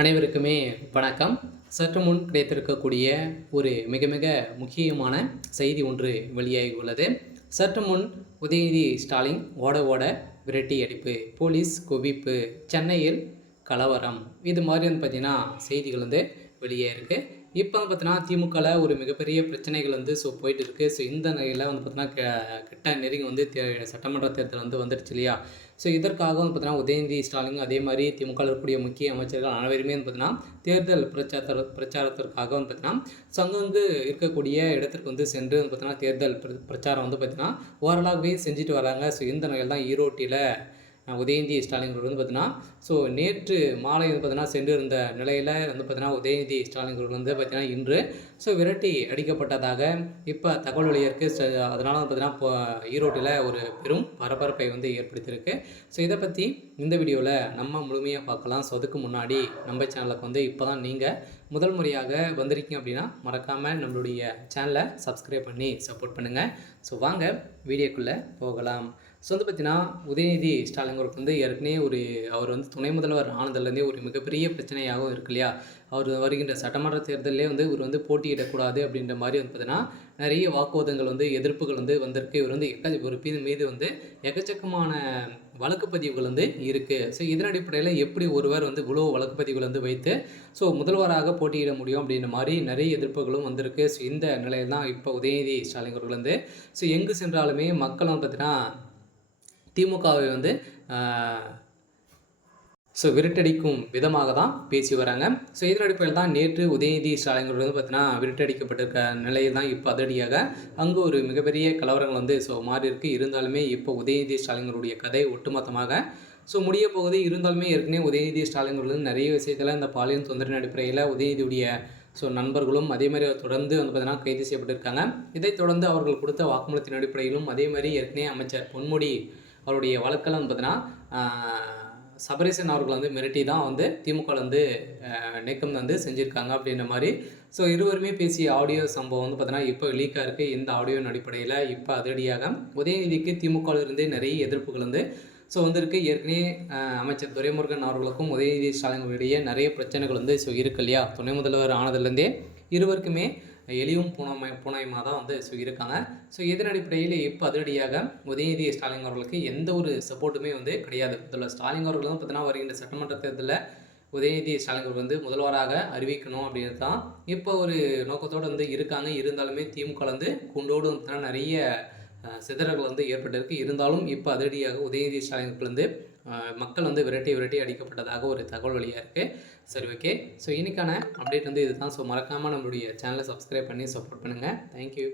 அனைவருக்குமே வணக்கம். சற்று முன் கிடைத்திருக்கக்கூடிய ஒரு மிக மிக முக்கியமான செய்தி ஒன்று வெளியாகி உள்ளது. சற்று முன் உதயநிதி ஸ்டாலின் ஓட ஓட விரட்டி அடிப்பு, போலீஸ் குவிப்பு, சென்னையில் கலவரம், இது மாதிரி பார்த்தீங்கன்னா செய்திகள் வெளியே இருக்குது. இப்போ பார்த்தீங்கன்னா திமுகவில் ஒரு மிகப்பெரிய பிரச்சனைகள் போயிட்டு இருக்குது. இந்த நிலையில் பார்த்தீங்கன்னா கிட்ட நெருங்கி சட்டமன்ற தேர்தல் வந்துடுச்சு இல்லையா? இதற்காக பார்த்தீங்கன்னா உதயநிதி ஸ்டாலின் அதே மாதிரி திமுகவில் இருக்கக்கூடிய முக்கிய அமைச்சர்கள் அனைவருமே பார்த்தீங்கன்னா தேர்தல் பிரச்சாரத்திற்காக பார்த்தீங்கன்னா சங்கங்கு இருக்கக்கூடிய இடத்திற்கு சென்று பார்த்தீங்கன்னா தேர்தல் பிரச்சாரம் பார்த்தீங்கன்னா ஓரளவுவே செஞ்சுட்டு வராங்க. இந்த நிலையில் தான் ஈரோட்டில் உதயநிதி ஸ்டாலின் பார்த்தீங்கன்னா நேற்று மாலை பார்த்தீங்கன்னா சென்று இருந்த நிலையில் பார்த்தீங்கன்னா உதயநிதி ஸ்டாலின் பார்த்தீங்கன்னா இன்று விரட்டி அடிக்கப்பட்டதாக இப்போ தகவல் வெளியிருக்கு. அதனால் பார்த்தீங்கன்னா இப்போ ஈரோட்டில் ஒரு பெரும் பரபரப்பை ஏற்படுத்தியிருக்கு. இதை பற்றி இந்த வீடியோவில் நம்ம முழுமையாக பார்க்கலாம். அதுக்கு முன்னாடி நம்ம சேனலுக்கு இப்போ தான் நீங்கள் முதல் முறையாக வந்திருக்கீங்க அப்படின்னா மறக்காமல் நம்மளுடைய சேனலை சப்ஸ்கிரைப் பண்ணி சப்போர்ட் பண்ணுங்கள். வாங்க வீடியோக்குள்ளே போகலாம். பார்த்தீங்கன்னா உதயநிதி ஸ்டாலின் அவருக்கு ஏற்கனவே அவர் துணை முதல்வர் ஆனதுலேருந்தே ஒரு மிகப்பெரிய பிரச்சனையாகவும் இருக்கு இல்லையா? அவர் வருகின்ற சட்டமன்ற தேர்தலிலே இவர் போட்டியிடக்கூடாது அப்படின்ற மாதிரி பார்த்தீங்கன்னா நிறைய வாக்குவாதங்கள் எதிர்ப்புகள் வந்திருக்கு. இவர் மீது எக்கச்சக்கமான வழக்கு பதிவுகள் இருக்குது. இதன் அடிப்படையில் எப்படி ஒருவர் இவ்வளோ வழக்கு பதிவுகள் வைத்து முதல்வராக போட்டியிட முடியும் அப்படின்ற மாதிரி நிறைய எதிர்ப்புகளும் வந்திருக்கு. இந்த நிலையில் தான் இப்போ உதயநிதி ஸ்டாலின் அவர்கள் எங்கு சென்றாலுமே மக்கள் பார்த்தீங்கன்னா திமுகவை விரட்டடிக்கும் விதமாக தான் பேசி வராங்க. இதன் அடிப்படையில் தான் நேற்று உதயநிதி ஸ்டாலின் பார்த்தீங்கன்னா விரட்டடிக்கப்பட்டிருக்க நிலையில் தான் இப்போ அதிரடியாக அங்கு ஒரு மிகப்பெரிய கலவரங்கள் மாறி இருக்கு. இருந்தாலுமே இப்போ உதயநிதி ஸ்டாலினுடைய கதை ஒட்டுமொத்தமாக முடிய போகுது. இருந்தாலுமே ஏற்கனவே உதயநிதி ஸ்டாலின் நிறைய விஷயத்தில் இந்த பாலியல் தொந்தரின் அடிப்படையில் உதயநிதியுடைய நண்பர்களும் அதே மாதிரி தொடர்ந்து பார்த்தீங்கன்னா கைது செய்யப்பட்டிருக்காங்க. இதைத் தொடர்ந்து அவர்கள் கொடுத்த வாக்குமூலத்தின் அடிப்படையிலும் அதே மாதிரி ஏற்கனவே அமைச்சர் பொன்முடி அவருடைய வழக்கெல்லாம் பார்த்தீங்கன்னா சபரீசன் அவர்கள் மிரட்டி தான் திமுக நீக்கம் செஞ்சுருக்காங்க அப்படின்ற மாதிரி இருவருமே பேசிய ஆடியோ சம்பவம் பார்த்தீங்கன்னா இப்போ லீக்காக இருக்குது. இந்த ஆடியோவின் அடிப்படையில் இப்போ அதிரடியாக உதயநிதிக்கு திமுகவிலிருந்தே நிறைய எதிர்ப்புகள் வந்திருக்கு. ஏற்கனவே அமைச்சர் துரைமுருகன் அவர்களுக்கும் உதயநிதி ஸ்டாலினுடைய நிறைய பிரச்சனைகள் இருக்கு இல்லையா? துணை முதல்வர் ஆனதுலேருந்தே இருவருக்குமே எளியும் பூனையுமாக தான் இருக்காங்க. இதன் அடிப்படையில் இப்போ அதிரடியாக உதயநிதி ஸ்டாலின் அவர்களுக்கு எந்த ஒரு சப்போர்ட்டுமே கிடையாது. இதில் ஸ்டாலின் அவர்கள் பார்த்தீங்கன்னா வருகின்ற சட்டமன்ற தேர்தலில் உதயநிதி ஸ்டாலின் அவர்கள் முதல்வராக அறிவிக்கணும் அப்படின்னு தான் இப்போ ஒரு நோக்கத்தோடு இருக்காங்க. இருந்தாலுமே திமுக குண்டோடு பார்த்தீங்கன்னா நிறைய சிதறல்கள் ஏற்பட்டிருக்கு. இருந்தாலும் இப்போ அதிரடியாக உதயநிதி ஸ்டாலினுக்கு மக்கள் விரட்டி அடிக்கப்பட்டதாக ஒரு தகவல் வழியாக இருக்குது. சரி, ஓகே. இன்றைக்கான அப்டேட் இதுதான். மறக்காமல் நம்மளுடைய சேனலை சப்ஸ்கிரைப் பண்ணி சப்போர்ட் பண்ணுங்கள். தேங்க்யூ.